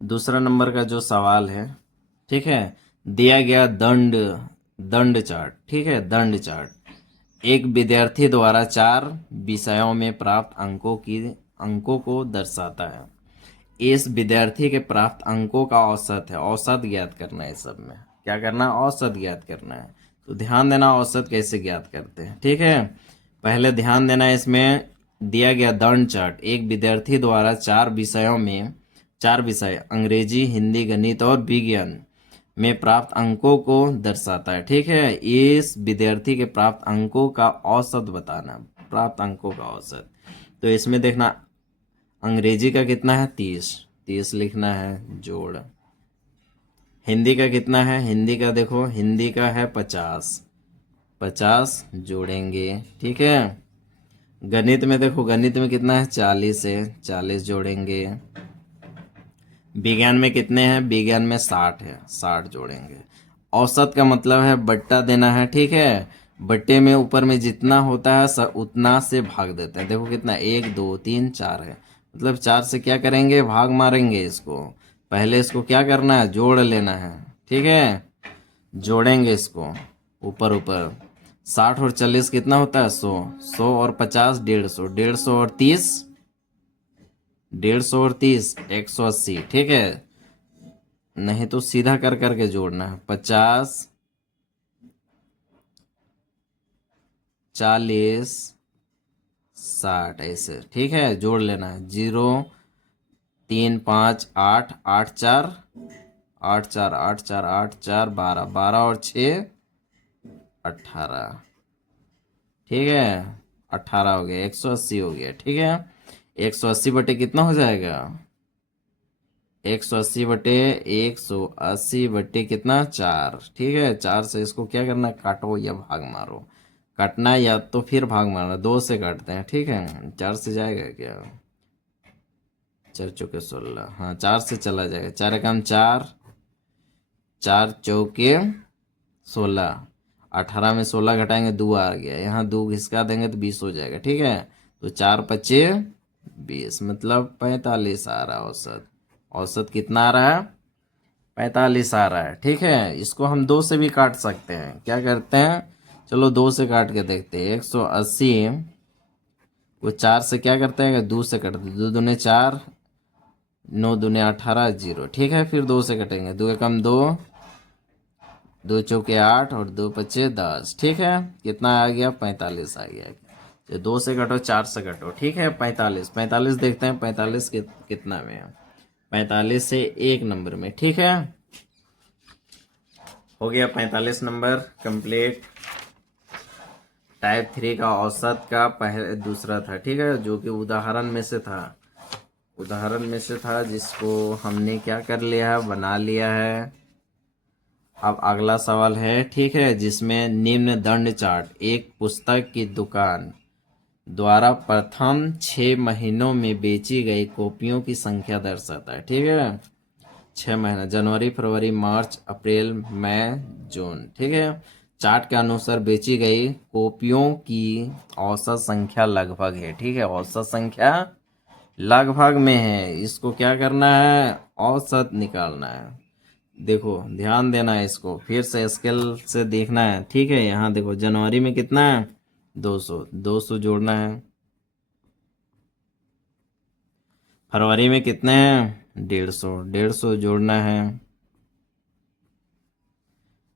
दूसरा नंबर का जो सवाल है, ठीक है, दिया गया दंड दंड चार्ट, ठीक है, दंड चार्ट एक विद्यार्थी द्वारा 4 विषयों में प्राप्त अंकों को दर्शाता है। इस विद्यार्थी के प्राप्त अंकों का औसत है, औसत ज्ञात करना है। सब में क्या करना है? औसत ज्ञात करना है। तो ध्यान देना औसत कैसे ज्ञात करते हैं, ठीक है। पहले ध्यान देना है, इसमें दिया गया दंड चार्ट एक विद्यार्थी द्वारा 4 विषयों में, 4 विषय अंग्रेजी, हिंदी, गणित और विज्ञान में प्राप्त अंकों को दर्शाता है, ठीक है। इस विद्यार्थी के प्राप्त अंकों का औसत बताना, प्राप्त अंकों का औसत। तो इसमें देखना, अंग्रेजी का कितना है? 30, 30 लिखना है जोड़। हिंदी का कितना है? हिंदी का देखो, हिंदी का है 50, 50 जोड़ेंगे, ठीक है। गणित में देखो, गणित में कितना है? 40 है, 40 जोड़ेंगे। विज्ञान में कितने हैं? विज्ञान में 60 है, 60 जोड़ेंगे। औसत का मतलब है बट्टा देना है, ठीक है। बट्टे में ऊपर में जितना होता है उतना से भाग देते हैं। देखो कितना, 1 2 3 4 है, मतलब 4 से क्या करेंगे? भाग मारेंगे इसको। पहले इसको क्या करना है? जोड़ लेना है, ठीक है। जोड़ेंगे इसको ऊपर ऊपर। 60 और 40 कितना होता है? 100, 100 और 50 150, 150 और 30, 150 और 30 180, ठीक है। नहीं तो सीधा कर करके जोड़ना है, 50 40 60 ऐसे, ठीक है। जोड़ लेना है, 0 3 5 8 8 4 8 4 8 4 8 4 12, 12 और 6 18, ठीक है। 18 हो गया, 180 हो गया, ठीक है। 180 बटे कितना हो जाएगा? 180 बटे 180 बटे कितना? 4, ठीक है। 4 से इसको क्या करना? काटो या भाग मारो। काटना या तो फिर भाग मारना, 2 से काटते हैं, ठीक है। 4 से जाएगा क्या? 4 चौके 16, हाँ 4 से चला जाएगा। 4 एकम 4, 4 चौके 16, 18 में 16 घटाएंगे 2 आ गया, यहाँ 2 घिसका देंगे तो 20 हो जाएगा, ठीक है। तो 4 पचे 20, मतलब 45 आ रहा है औसत। औसत कितना आ रहा है? 45 आ रहा है, ठीक है। इसको हम 2 से भी काट सकते हैं, क्या करते हैं? चलो 2 से काट के देखते हैं। 180 वो 4 से क्या करते हैं? 2 से कटते, 2 दूने 4, 9 दूने 18, 0, ठीक है। फिर 2 से कटेंगे, 2 एकम 2, 2 चौके 8 और 2 पचे 10, ठीक है। कितना आ गया? 45 आ गया। तो 2 से कटो, 4 से कटो, ठीक है। 45, 45 देखते हैं, 45 कितना में है? 45 से 1 नंबर में, ठीक है। हो गया 45 नंबर कंप्लीट। टाइप 3 का औसत का पहले दूसरा था, ठीक है, जो कि उदाहरण में से था, उदाहरण में से था, जिसको हमने क्या कर लिया है? बना लिया है। अब अगला सवाल है, ठीक है, जिसमें निम्न दंड चार्ट एक पुस्तक की दुकान द्वारा प्रथम 6 महीनों में बेची गई कॉपियों की संख्या दर्शाता है, ठीक है। 6 महीना, जनवरी, फरवरी, मार्च, अप्रैल, मई, जून, ठीक है। चार्ट के अनुसार बेची गई कॉपियों की औसत संख्या लगभग है, ठीक है। औसत संख्या लगभग में है, इसको क्या करना है? औसत निकालना है। देखो ध्यान देना है, इसको फिर से स्केल से देखना है, ठीक है। यहाँ देखो, जनवरी में कितना है? 200, 200 जोड़ना है। फरवरी में कितने हैं? 150, 150 जोड़ना है।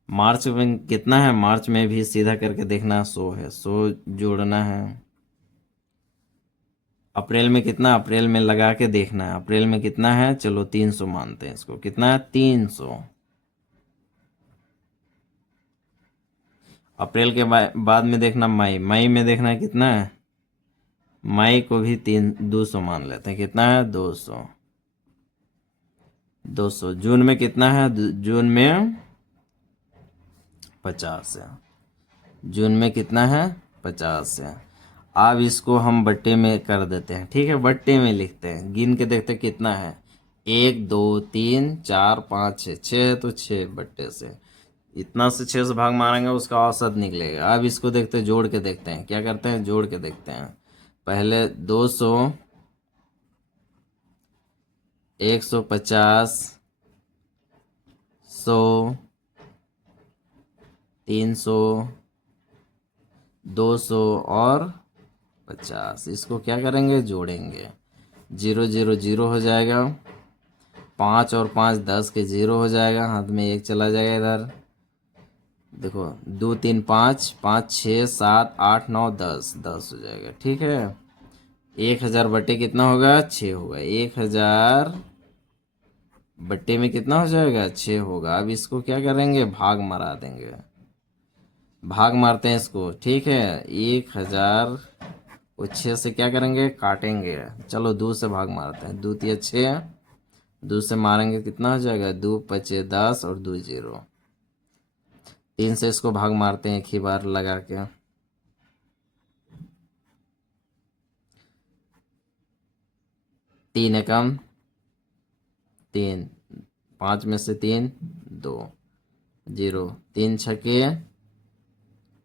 मार्च में कितना है? मार्च में भी सीधा करके देखना, 100 है, 100 जोड़ना है। अप्रैल में कितना? अप्रैल में लगा के देखना है, अप्रैल में कितना है? चलो 300 मानते हैं इसको, कितना है? 300। अप्रैल के बाद में देखना मई, मई में देखना कितना है? मई को भी 200 मान लेते हैं, कितना है? 200, 200। जून में कितना है? जून में 50 है, जून में कितना है? 50 है। अब इसको हम बट्टे में कर देते हैं, ठीक है, बट्टे में लिखते हैं, गिन के देखते हैं कितना है। 1 2 3 4 5 6, 6 है तो 6 बट्टे से, इतना से 6 से भाग मारेंगे, उसका औसत निकलेगा। अब इसको देखते हैं, जोड़ के देखते हैं, क्या करते हैं? जोड़ के देखते हैं। पहले 200, 150, 100, 300, 200 और 50। इसको क्या करेंगे, जोड़ेंगे। 0 0 0 हो जाएगा। 5 और 5 10 के 0 हो जाएगा, हाथ में 1 चला जाएगा इधर। देखो 2 3 5, 5 6 7 8 9 10, 10 हो जाएगा। ठीक है, 1000 बटे कितना होगा, 6 होगा। 1000 बट्टे में कितना हो जाएगा, 6 होगा। अब इसको क्या करेंगे, भाग मारा देंगे। भाग मारते हैं इसको। ठीक है, 1000 को 6 से क्या करेंगे, काटेंगे। चलो 2 से भाग मारते हैं। 2 तिया 6, 2 से मारेंगे कितना हो जाएगा, 2 पचे 10 और 2 0। 3 से इसको भाग मारते हैं एक ही बार लगा के। 3 एकम 3, 5 में से 3 2, 0। 3 छके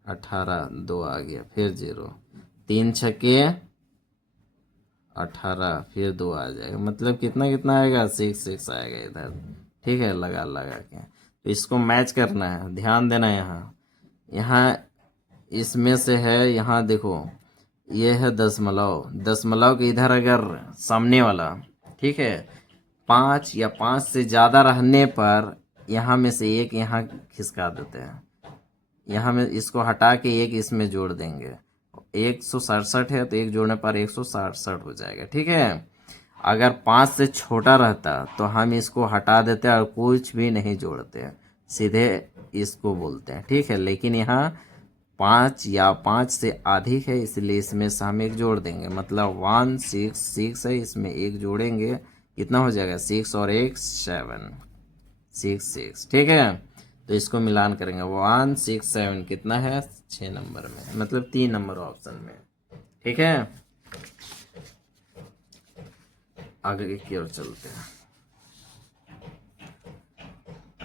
18, 2 आ गया, फिर 0। 3 छके 18, फिर 2 आ जाएगा। मतलब कितना कितना आएगा, 6 6 आएगा इधर। ठीक है, लगा लगा के तो इसको मैच करना है। ध्यान देना, यहाँ यहाँ इसमें से है, यहाँ देखो ये है दशमलव। दशमलव के इधर अगर सामने वाला, ठीक है, 5 या 5 से ज़्यादा रहने पर यहाँ में से एक यहाँ खिसका देते हैं। यहाँ में इसको हटा के एक इसमें जोड़ देंगे। 167 है तो एक जोड़ने पर 167 हो जाएगा। ठीक है, अगर 5 से छोटा रहता तो हम इसको हटा देते और कुछ भी नहीं जोड़ते, सीधे इसको बोलते हैं। ठीक है, लेकिन यहाँ 5 या 5 से अधिक है, इसलिए इसमें से हम एक जोड़ देंगे। मतलब 166 है, इसमें एक जोड़ेंगे, कितना हो जाएगा, 6 और 1 7, 66। ठीक है, तो इसको मिलान करेंगे। 167 कितना है, 6 नंबर में, मतलब 3 नंबर ऑप्शन में। ठीक है, आगे की ओर चलते हैं।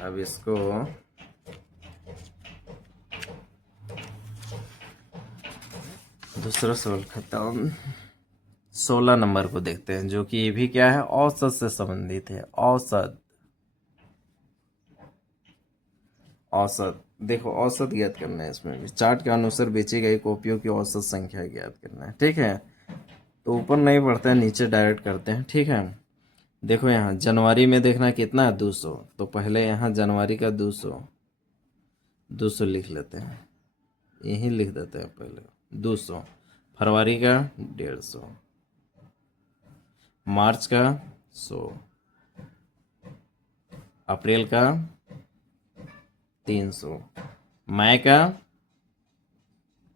अब इसको दूसरा सवाल खत्म। 16 नंबर को देखते हैं, जो कि ये भी क्या है, औसत से संबंधित है। औसत, औसत देखो, औसत ज्ञात करना है। इसमें भी चार्ट के अनुसार बेची गई कॉपियों की औसत संख्या ज्ञात करना है। ठीक है, तो ऊपर नहीं बढ़ते हैं, नीचे डायरेक्ट करते हैं। ठीक है, देखो यहाँ जनवरी में देखना कितना है, 200। तो पहले यहाँ जनवरी का 200, 200 लिख लेते हैं, यही लिख देते हैं पहले 200। फरवरी का 150, मार्च का 100, अप्रैल का 300, मई का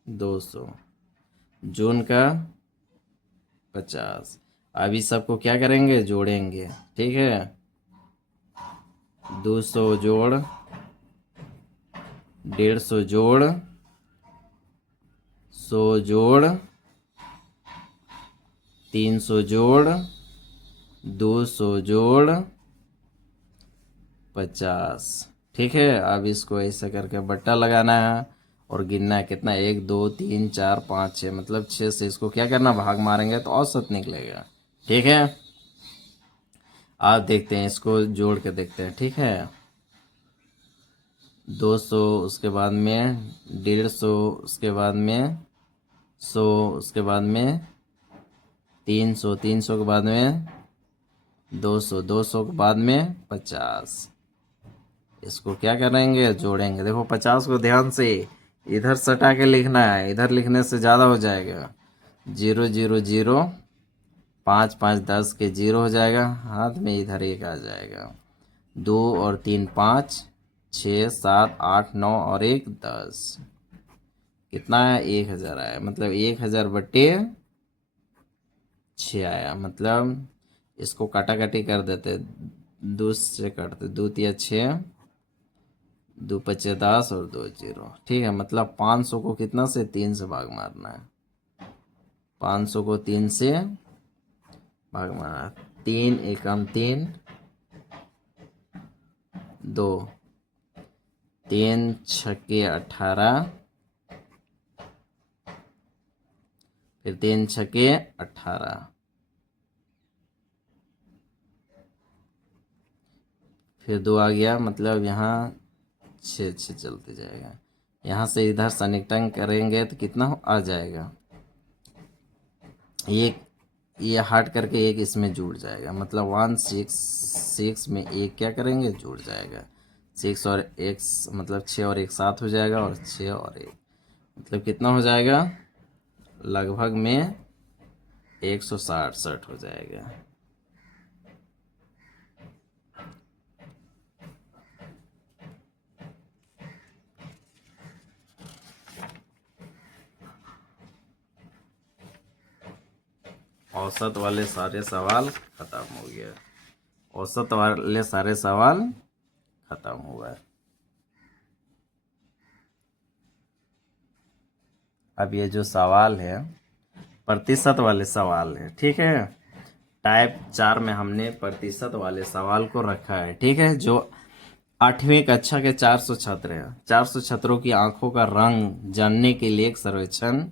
200, जून का 50। अभी सबको क्या करेंगे, जोड़ेंगे। ठीक है, 200 जोड़ 150 जोड़ 100 जोड़ 300 जोड़ 200 जोड़ 50। ठीक है, अब इसको ऐसे करके बट्टा लगाना है और गिनना है कितना, 1 2 3 4 5 6, मतलब 6 से इसको क्या करना, भाग मारेंगे तो औसत निकलेगा। ठीक है, आप देखते हैं, इसको जोड़ के देखते हैं। ठीक है, 200, उसके बाद में 150, उसके बाद में 100, उसके बाद में 300, 300 के बाद में 200, 200 के बाद में 50। इसको क्या करेंगे, जोड़ेंगे। देखो 50 को ध्यान से इधर सटा के लिखना है, इधर लिखने से ज़्यादा हो जाएगा। 0 0 0, 5 5 10 के 0 हो जाएगा, हाथ में इधर 1 आ जाएगा। 2 और 3 5, 6 7 8 9 और 1 10, कितना है, 1000 आया। मतलब 1000 बट्टे 6 आया। मतलब इसको काटा काटी कर देते, 2 से काटते, 2 तिया 6, 2 पचे 10 और 2 0। ठीक है, मतलब 500 को कितना से, 3 से भाग मारना है। 500 को 3 से भाग मारना है। 3 एकम 3, 2, 3 छक्के 18, फिर 3 छक्के 18, फिर 2 आ गया, मतलब यहाँ 6 6 चलते जाएगा। यहाँ से इधर सन्निकटन करेंगे तो कितना आ जाएगा, एक ये हट करके एक इसमें जुड़ जाएगा, मतलब 1 6 6 में एक क्या करेंगे, जुड़ जाएगा। 6 और 1 मतलब 6 और 1 7 हो जाएगा, और 6 और 1 मतलब कितना हो जाएगा, लगभग में 167 हो जाएगा। औसत वाले सारे सवाल खत्म हो गया। औसत वाले सारे सवाल खत्म हुआ। अब ये जो सवाल है प्रतिशत वाले सवाल है, ठीक है। टाइप 4 में हमने प्रतिशत वाले सवाल को रखा है, ठीक है। जो 8वीं कक्षा के 400 छात्र हैं, 400 छात्रों की आंखों का रंग जानने के लिए एक सर्वेक्षण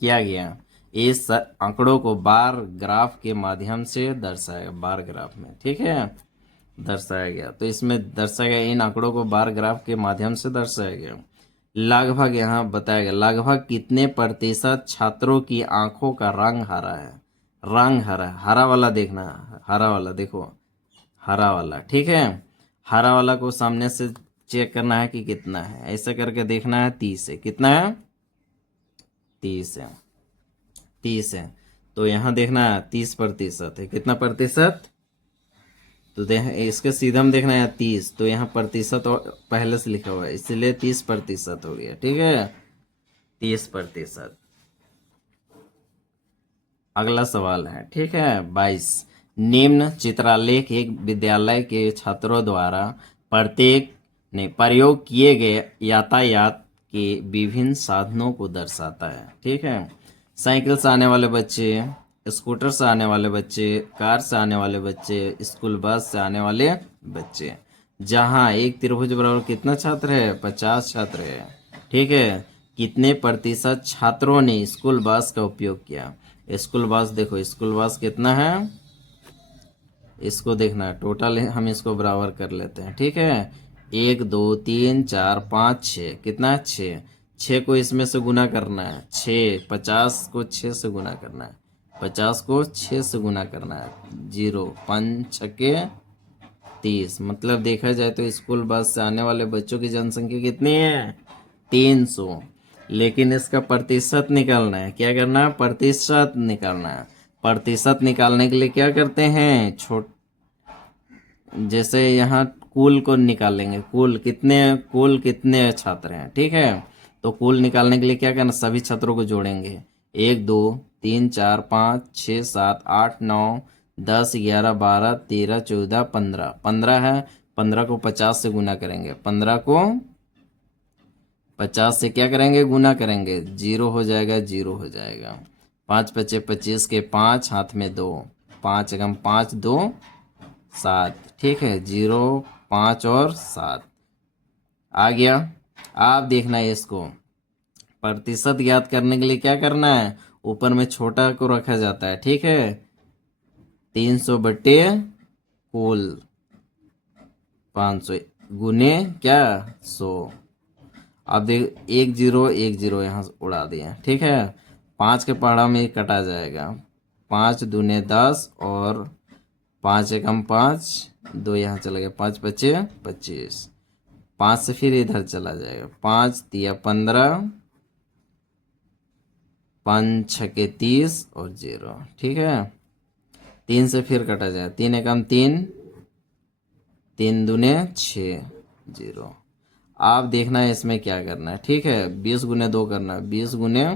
किया गया। इस आंकड़ों को बार ग्राफ के माध्यम से दर्शाया, बार ग्राफ में, ठीक है, दर्शाया गया। तो इसमें दर्शाया गया, इन आंकड़ों को बार ग्राफ के माध्यम से दर्शाया गया। लगभग यहाँ बताया गया लगभग कितने प्रतिशत छात्रों की आंखों का रंग हरा है। रंग हरा, हरा वाला देखना, हरा वाला देखो, हरा वाला, ठीक है। हरा वाला को सामने से चेक करना है कि कितना है, ऐसा करके देखना है। 30 है, कितना है, 30 है, 30 है। तो यहाँ देखना है 30% है, कितना प्रतिशत, तो देख इसके सीधा में देखना है 30, तो यहाँ प्रतिशत और पहले से लिखा हुआ है, इसलिए 30% हो गया, ठीक है, 30%। अगला सवाल है, ठीक है, 22। निम्न चित्रालेख एक विद्यालय के छात्रों द्वारा प्रत्येक ने प्रयोग किए गए यातायात के विभिन्न साधनों को दर्शाता है, ठीक है। साइकिल से आने वाले बच्चे, स्कूटर से आने वाले बच्चे, कार से आने वाले बच्चे, स्कूल बस से आने वाले बच्चे। जहाँ एक त्रिभुज बराबर कितना छात्र है, 50 छात्र है, ठीक है। कितने प्रतिशत छात्रों ने स्कूल बस का उपयोग किया। स्कूल बस देखो, स्कूल बस कितना है, इसको देखना है टोटल, हम इसको बराबर कर लेते हैं, ठीक है। 1 2 3 4 5 6, कितना है, 6। 6 को इसमें से गुना करना है, 6 50 को 6 से गुना करना है, 50 को 6 से गुना करना है, 0 5 छके 30। मतलब देखा जाए तो स्कूल बस से आने वाले बच्चों की जनसंख्या कितनी है, 300। लेकिन इसका प्रतिशत निकालना है, क्या करना है, प्रतिशत निकालना है। प्रतिशत निकालने के लिए क्या करते हैं, जैसे यहाँ कुल को निकालेंगे, कुल कितने छात्र हैं, ठीक है। तो कुल निकालने के लिए क्या करना, सभी छात्रों को जोड़ेंगे, 1 2 3 4 5 6 7 8 9 10 11 12 13 14 15, 15 है। 15 को 50 से गुना करेंगे, 15 को 50 से क्या करेंगे, गुना करेंगे, 0 हो जाएगा, 0 हो जाएगा। 5 पचे 25 के 5, हाथ में 2, 5 एकम 5 2 7, ठीक है, 0 5 और 7 आ गया। आप देखना है इसको, प्रतिशत ज्ञात करने के लिए क्या करना है, ऊपर में छोटा को रखा जाता है, ठीक है। 300 बटे कुल 500 गुने क्या, 100। अब देख 1 0 यहाँ उड़ा दिए, ठीक है। 5 के पहाड़ा में कटा जाएगा, 5 दूने 10 और 5 एकम 5, 2 यहाँ चला गया, 5 पचे 25, 5 से फिर इधर चला जाएगा, 5 तिया 15, 5 छके 30 और 0, ठीक है। 3 से फिर कटा जाएगा, 3 एकम 3, 3 दूने 6, 0। आप देखना है इसमें क्या करना है, ठीक है। 20 गुने 2 करना है, 20 गुने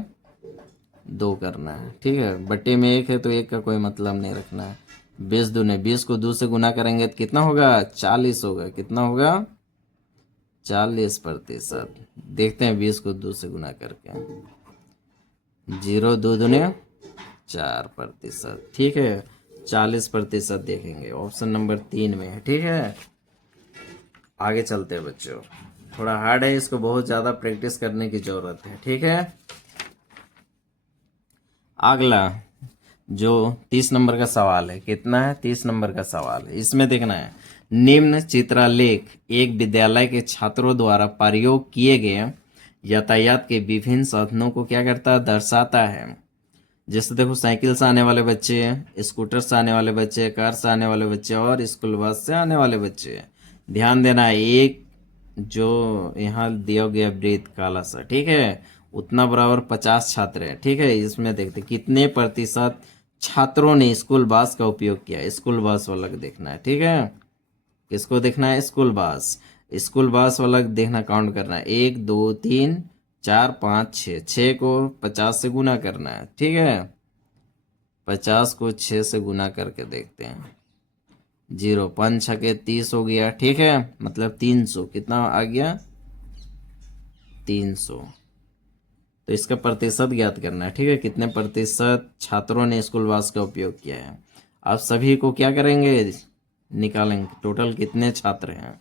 2 करना है, ठीक है। बट्टे में 1 है तो 1 का कोई मतलब नहीं रखना है। 20 दूने 20 को 2 से गुना करेंगे तो कितना होगा, 40 होगा, कितना होगा, 40%। देखते हैं 20 को 2 से गुना करके, 0 2 दूने 4%, ठीक है। 40% देखेंगे, ऑप्शन नंबर 3 में है, ठीक है। आगे चलते हैं बच्चों, थोड़ा हार्ड है, इसको बहुत ज़्यादा प्रैक्टिस करने की ज़रूरत है, ठीक है। अगला जो 30 नंबर का सवाल है, कितना है, 30 नंबर का सवाल है, इसमें देखना है निम्न चित्रालेख एक विद्यालय के छात्रों द्वारा प्रयोग किए गए यातायात के विभिन्न साधनों को क्या करता है, दर्शाता है। जैसे देखो, साइकिल से आने वाले बच्चे, स्कूटर से आने वाले बच्चे, कार से आने वाले बच्चे और स्कूल बस से आने वाले बच्चे। ध्यान देना है, एक जो यहाँ दिया गया वृत्त काला सा, ठीक है, उतना बराबर 50 छात्र है। ठीक है, इसमें देखते कितने प्रतिशत छात्रों ने स्कूल बस का उपयोग किया। स्कूल बस वाला को देखना है। ठीक है, किसको देखना है, स्कूल बस। स्कूल बस वाला देखना, काउंट करना है, 1 2 3 4 5 6, 6 को 50 से गुना करना है। ठीक है, 50 को 6 से गुना करके देखते हैं। 0 5 6 30 हो गया। ठीक है, मतलब 300, कितना आ गया, 300। तो इसका प्रतिशत ज्ञात करना है। ठीक है, कितने प्रतिशत छात्रों ने स्कूल बस का उपयोग किया है। आप सभी को क्या करेंगे, निकालेंगे टोटल कितने छात्र हैं।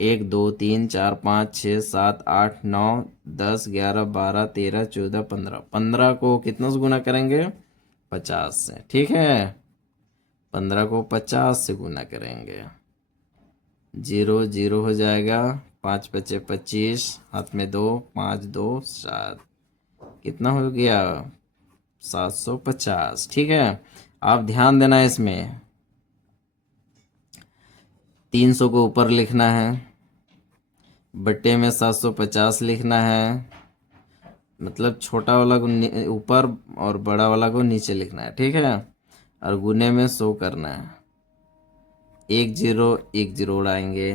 1 2 3 4 5 6 7 8 9 10 11 12 13 14 15। 15 को कितना से गुना करेंगे, 50 से। ठीक है, 15 को 50 से गुना करेंगे। 0 0 हो जाएगा, 5 बचे 25, हाथ में 2, 5 2 7, कितना हो गया, 750। ठीक है, आप ध्यान देना, इसमें 300 को ऊपर लिखना है, बट्टे में 750 लिखना है। मतलब छोटा वाला को ऊपर और बड़ा वाला को नीचे लिखना है। ठीक है, और गुने में 100 करना है। 1 0 उड़ाएंगे,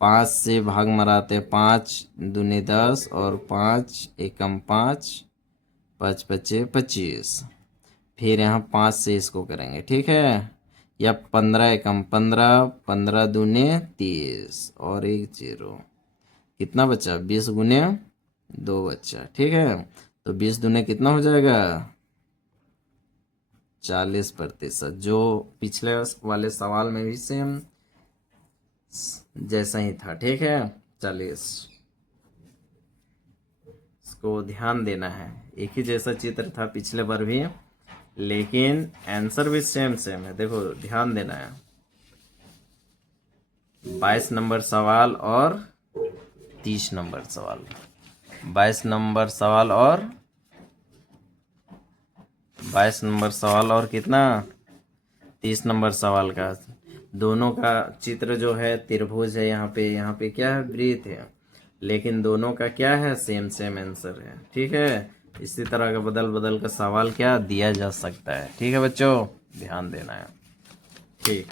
5 से भाग मराते, 5 दूनी 10 और 5 एकम 5, 5 बचे 25। फिर यहाँ 5 से इसको करेंगे। ठीक है, या 15 एकम 15, 15 दूने 30 और 1 0, कितना बचा, 20 गुने 2 बचा। ठीक है, तो 20 दूने कितना हो जाएगा, 40%, जो पिछले वाले सवाल में भी सेम जैसा ही था। ठीक है, 40, इसको ध्यान देना है। एक ही जैसा चित्र था पिछले बार भी, लेकिन आंसर भी सेम सेम है। देखो ध्यान देना है, 22 नंबर सवाल और 30 नंबर सवाल, 22 नंबर सवाल और 22 नंबर सवाल और कितना, 30 नंबर सवाल का। दोनों का चित्र जो है त्रिभुज है, यहाँ पे क्या है, वृत्त है, लेकिन दोनों का क्या है, सेम सेम आंसर है। ठीक है, इसी तरह का बदल बदल का सवाल क्या दिया जा सकता है। ठीक है बच्चों, ध्यान देना है। ठीक।